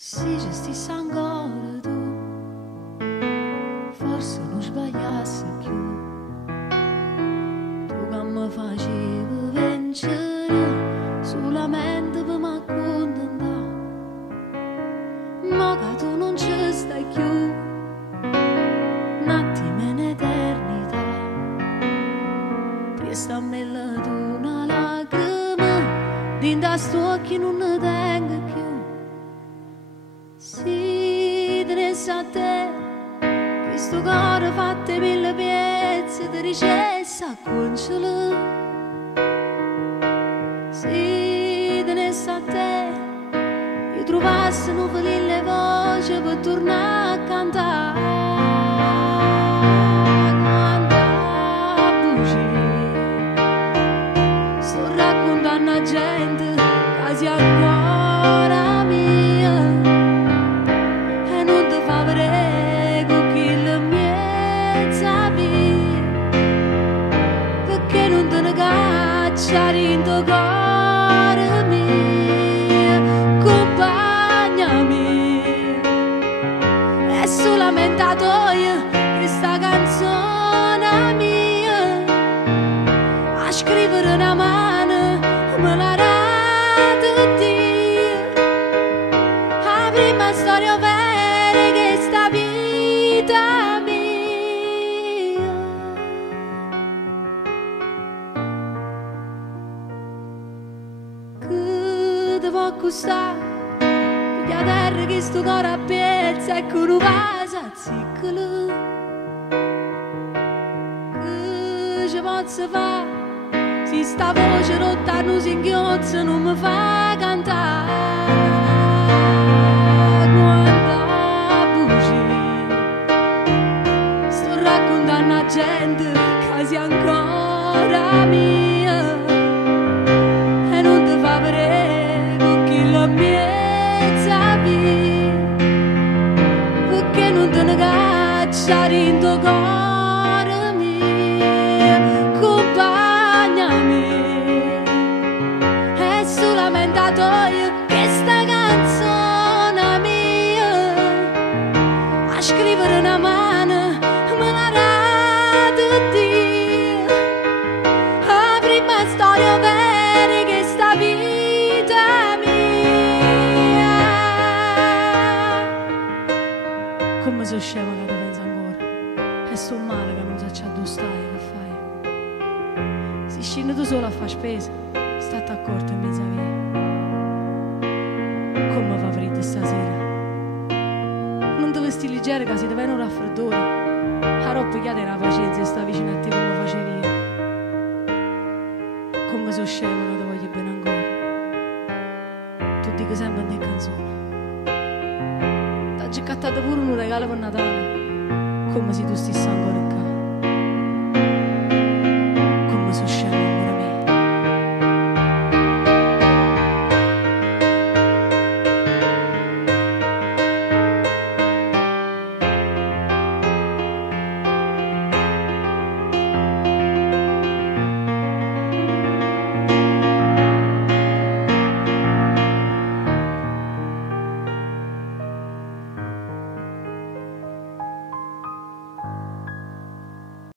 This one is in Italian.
Se gestisse ancora tu, forse non sbagliassi più. Tu che mi facevi vincere, solamente per m'accontentare. Ma che tu non ci stai più, un attimo in eternità. Resta a me la tua una lacrima, dentro a sto occhi non ne tengo più. Si tenesse a te, questo cuore fatto di mille pezzi, ti dicesse a cuoncelo. Si tenesse a te, io trovassi nuove voci per tornare a cantare. Quanta bugia, sto raccontando a gente che sia ancora mia. Rindo cuore mio, compagna mia, è solamente a te questa canzone mia, a scrivere una mano me la rate Dio, la prima storia vera che sta vita mia. Devo accostare perché a terra che sto cuore a pezzi e con un vaso a ziccolo che ci posso fare se sta voce rotta non si inghiozza non mi fa cantare. Quanta bugia, sto raccontando a gente che sia ancora mia e non ti fa vedere la mia vita, perché non te ne caccia rindo cuore mio, compagna mia, è solamente a te questa canzone mia, a scrivere una mano me la rate Dio, la prima storia vera che sta vita mia. Come sono scema che ti penso ancora, e sto male che non so dove stai, che fai. Si scende tu solo a fare spese, state accorto in mezzo a via. Come fa freddo stasera? Non ti vesti leggero che si ti viene un raffreddore. La roba che la pazienza sta vicino a te come facevi io. Come sono scema che ti voglio bene ancora. Tu dico sempre in te canzone. T'ho già cattato pure un regalo per Natale, come se tu stessi ancora qua.